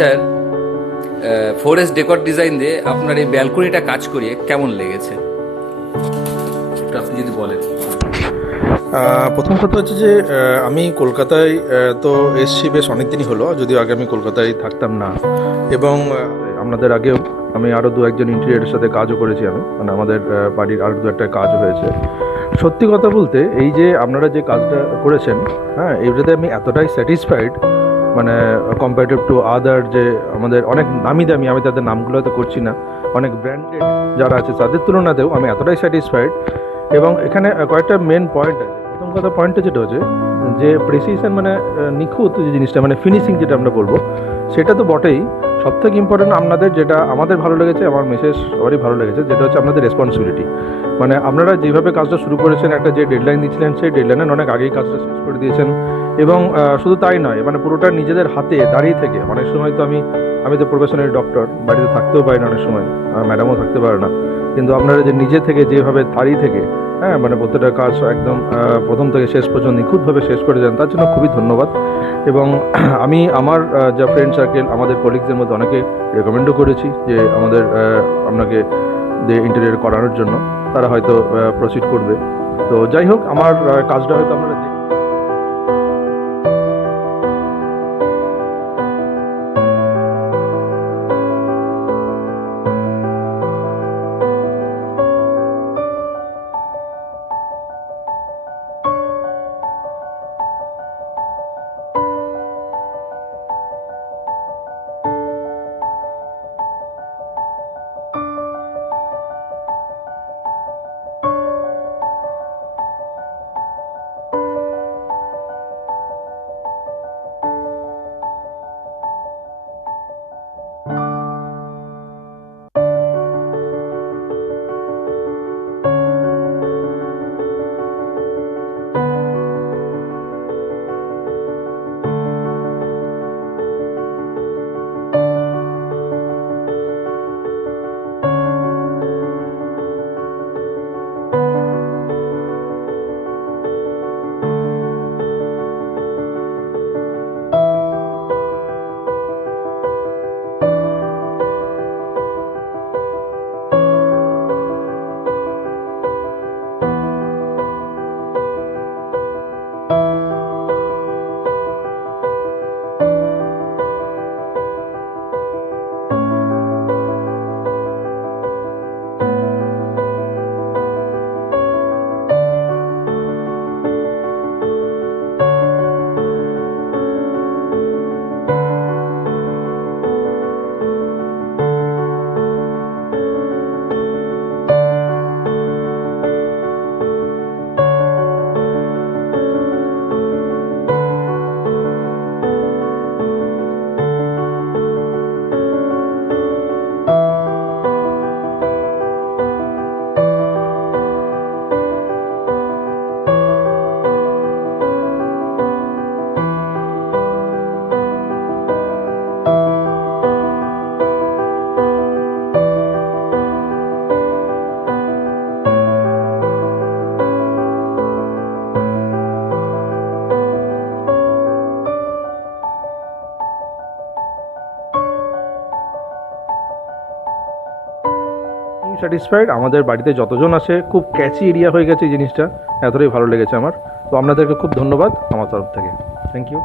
Sir, forest decor design দিয়ে আপনার এই ব্যালকনিটা কাজ করিয়ে কেমন লেগেছে একটু আপনি যদি বলেন। প্রথম কথা হচ্ছে যে আমি কলকাতায় তো এসছি বেশ অনেকদিনই হলো, যদিও আগে আমি কলকাতায় থাকতাম না। এবং আপনাদের আগেও আমি আরও দু একজন ইন্টেরিয়ারের সাথে কাজও করেছি, আমি মানে আমাদের বাড়ির আরও দু একটা কাজ হয়েছে। সত্যি কথা বলতে এই যে আপনারা যে কাজটা করেছেন, হ্যাঁ, এইটাতে আমি এতটাই স্যাটিসফাইড, মানে কম্পারেটিভ টু আদার যে আমাদের অনেক নামি দামি, আমি তাদের নামগুলো তো করছি না, অনেক ব্র্যান্ডেড যারা আছে তাদের তুলনাতেও আমি এতটাই স্যাটিসফাইড। এবং এখানে কয়েকটা মেন পয়েন্ট আছে। প্রথম কথা পয়েন্টটা যেটা হচ্ছে যে প্রেসিশন, মানে নিখুঁত যে জিনিসটা, মানে ফিনিশিং যেটা আমরা বলবো, সেটা তো বটেই। সবথেকে ইম্পর্টেন্ট আপনাদের যেটা আমাদের ভালো লেগেছে, আমার মিসেস সবারই ভালো লেগেছে, যেটা হচ্ছে আপনাদের রেসপন্সিবিলিটি। মানে আপনারা যেভাবে কাজটা শুরু করেছেন, একটা যে ডেডলাইন দিয়েছিলেন সেই ডেডলাইনের অনেক আগেই কাজটা শেষ করে দিয়েছেন। এবং শুধু তাই নয়, মানে পুরোটা নিজেদের হাতে দাঁড়িয়ে থেকে, অনেক সময় তো আমি তো প্রফেশনাল ডক্টর, বাড়িতে থাকতেও পারি না অনেক সময়, ম্যাডামও থাকতে পারে না, কিন্তু আপনারা যে নিজে থেকে যেভাবে দাঁড়িয়ে থেকে, হ্যাঁ, মানে প্রত্যেকটা কাজ একদম প্রথম থেকে শেষ পর্যন্ত নিখুঁতভাবে শেষ করে যান, তার জন্য খুবই ধন্যবাদ। এবং আমি আমার যা ফ্রেন্ড সার্কেল, আমাদের কলিগসদের মধ্যে অনেকে রেকমেন্ডও করেছি যে আমাদের আপনাকে যে ইন্টেরিয়র করানোর জন্য, তারা হয়তো প্রসিড করবে। তো যাই হোক, আমার কাজটা হয়তো আপনারা স্যাটিসফাইড। আমাদের বাড়িতে যতজন আসে, খুব ক্যাচি এরিয়া হয়ে গেছে এই জিনিসটা, এতটাই ভালো লেগেছে আমার। তো আপনাদেরকে খুব ধন্যবাদ আমার তরফ থেকে। Thank you.